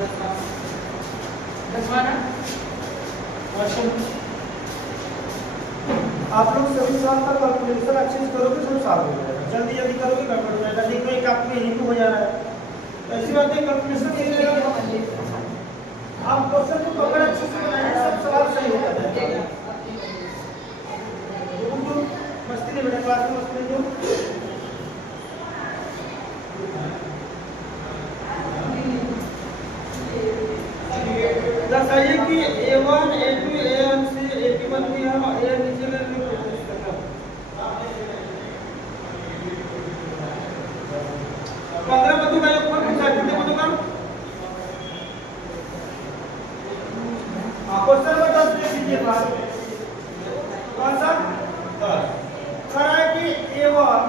आप लोग सभी सवाल का कैलकुलेशन अच्छे से करोगे सब सॉल्व हो जाएगा। जल्दी जल्दी करोगे गड़बड़ हो जाएगा। देखो एक आपको यहीं पे हो जा रहा है, ऐसी बात है कैलकुलेशन नहीं रहेगा। आप क्वेश्चन को पकड़ अच्छे से बनाएंगे सब सवाल सही हो जाएगा। मस्ती नहीं बेटा, क्लास में मस्ती नहीं दो। दर्शाइए कि A1 A2 A1 से A2 बनती है और A नीचे में 15 बंदू का योगफल पूछा है। कितने बंदू का? क्वेश्चन नंबर 10 देख लीजिए बात। कौन सा? 10 कह रहा है कि A1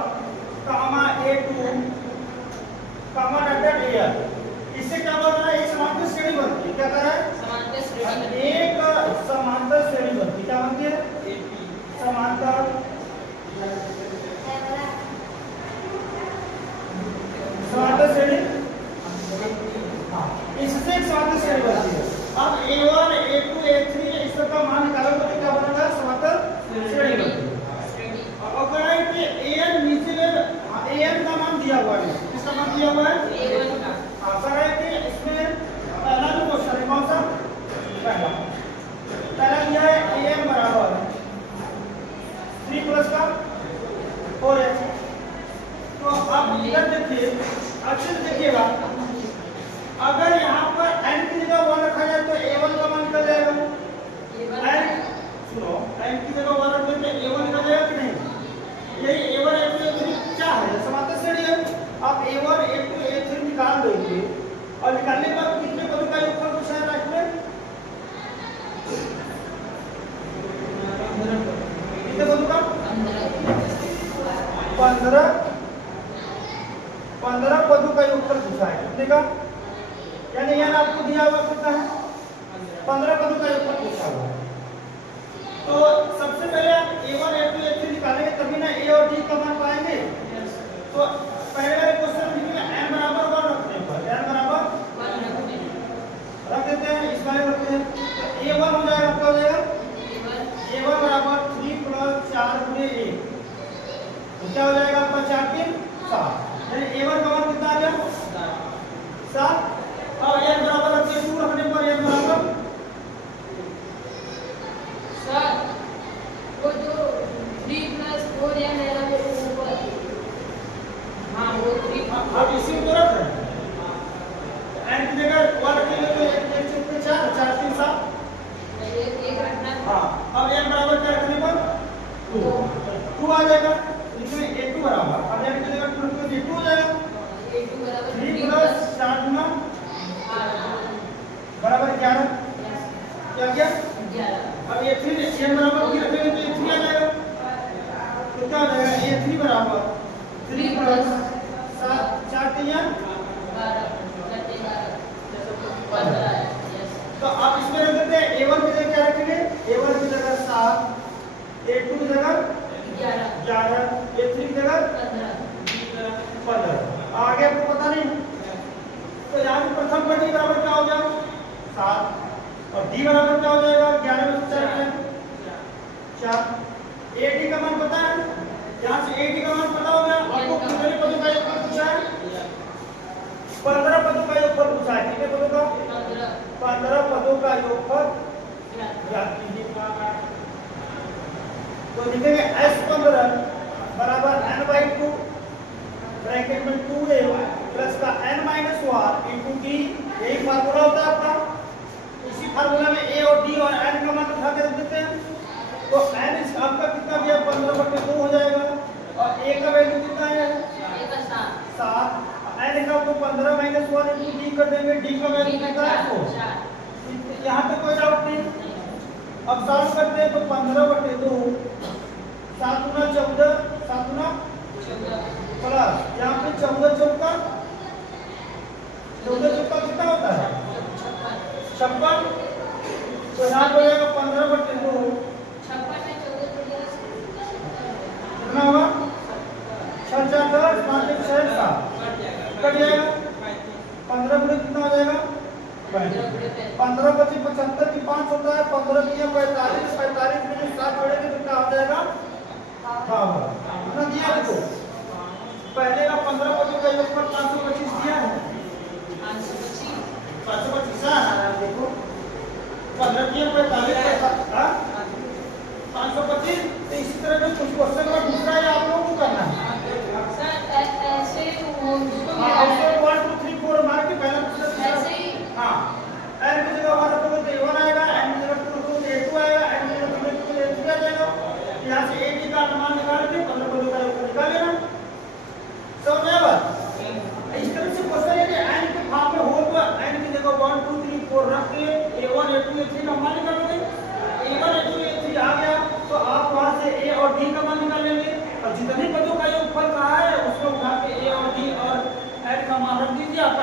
comma A2 comma dot AN, इससे क्या बन रहा है? एक समांतर श्रेणी बनती है। क्या कह रहा है? एक समांतर श्रेणी बनती। क्या बनती है? समांतर श्रेणी। इससे एक समांतर श्रेणी बनती है। अब A1 A2 A3 इसका मान निकालो तो क्या बनेगा? समांतर श्रेणी बनती है। और कह रहा है कि AN नीचे में AN का मान दिया हुआ है। किसका मान दिया हुआ है? A1 का। कह रहा है कि इसमें पहला जो क्वेश्चन है कौन सा? पहला दिया है AN बराबर 3 प्लस का 4H। तो आप इधर देखिए, अच्छे से देखिएगा, अगर यहाँ पर n की जगह 1 रखा जाए तो A1 का मान निकल जाएगा। सुनो, n की जगह 1 रख देंगे A1 निकल जाएगा कि नहीं? यही A1 A2 A3 क्या है? समांतर श्रेणी है। आप A1 A2 A3 निकाल देंगे और निकालने के बाद कितने पदों का योगफल पूछा है लास्ट में? कितने पदों का? 15 पदों का योगफल पूछा है। कितने का? यानी यहाँ आपको दिया हुआ कितना है? 15 पदों का योगफल पूछा हुआ है। तो सबसे पहले आप A1 A2 A3 निकालेंगे तभी ना A और D का मान पाएंगे। तो पहले वाले क्वेश्चन लिखिएगा n बराबर 1 रखने पर, n बराबर 1 रख देते हैं, इस वाले रखते हैं। तो A1 हो जाएगा, क्या हो जाएगा? A1 बराबर 3 प्लस 4 गुणे 1, तो क्या हो जाएगा आपका? 4 3 7। यानी A1 का मान कितना आ गया? 7। और n बराबर रखते हैं 2 रखने पर n बराबर वो जो 3 प्लस 4 n है ना वो ऊपर। हाँ वो 3। अब इसी को रख रहे हैं n की जगह 1 रखेंगे तो 1 से 4 4 3 7 एक रखना। हाँ, अब n बराबर क्या रखने पर 2 आ जाएगा। इसमें A2 बराबर, अब n की जगह 2 रखेंगे तो 2 हो जाएगा। A2 बराबर 3 प्लस 4 गुना बराबर 11। क्या किया? 11। अब A3 n बराबर 3 रखेंगे तो A3 आ जाएगा। तो क्या हो जाएगा? A3 बराबर 3 प्लस 7 4 3 12। तो आप इसमें रख देते हैं A1 की जगह क्या रखेंगे? A1 की जगह 7, A2 की जगह 11, A3 की जगह 15। आगे आपको पता नहीं, तो यहाँ पे प्रथम पर D बराबर क्या हो गया? 7 और D बराबर क्या हो जाएगा? 11 में से 4 AD का मान पता है? यहाँ से AD का मान पता हो गया। आपको कितने पदों का योगफल पूछा है? 15 पदों का योगफल पूछा है। कितने पदों का? 15 पदों का योगफल याद कीजिए। तो लिखेंगे S15 बराबर n/2 ब्रैकेट में 2a प्लस का n-1 इंटू d। यही फार्मूला होता है आपका। इसी फार्मूला में a और d और n का मान उठा के रख देते हैं। तो n इस आपका कितना दिया? 15/2 हो जाएगा। और a का वैल्यू कितना है? 7। n का तो 15 - 1 इंटू d कर देंगे, d का वैल्यू कितना है? 4। यहाँ पे कोई डाउट नहीं। अब सॉल्व करते हैं तो 15/2 7 गुना 14 7 गुना प्लस यहाँ पे 14 चौका कितना होता है? 56। तो यहाँ हो जाएगा 15/2 कितना होगा? 6 4 10 5 1 6 7 कट जाएगा। 15 गुणे कितना हो जाएगा? 15 25 75 की 5 होता है, 15 की 45, 45 में जो 7 जोड़ेंगे तो क्या हो जाएगा? पावर कितना दिया है? तो पहले का 15 25 का योगफल 525 दिया है, 525 है। देखो 15 की 45 का 525। तो इसी तरह जो कुछ क्वेश्चन का दूसरा है आप लोगों को करना है। ऐसे वो हाँ, ऐसे 1 2 3 4 मार के पहला दूसरा ऐसे ही हाँ, n की जगह 1 रखोगे तो a1 आएगा, n की जगह 2 रखोगे तो a2 आएगा, n की जगह 3 रखोगे तो a3 आ जाएगा। यहाँ से a का अनुमान निकाल के 15 को निकाल निकाल लेना। समझ में आया? इस तरह से क्वेश्चन है कि n के फॉर्म में हो तो n की जगह 1 2 3 4 रख के a1 a2 a3 का मान निकालोगे। a1 a2 a3 आ गया तो आप वहां से a और d का मान निकाल लेंगे, और जितने पदों का योगफल कहा है उसको उठा के a और d और n का मान रख दीजिए। आप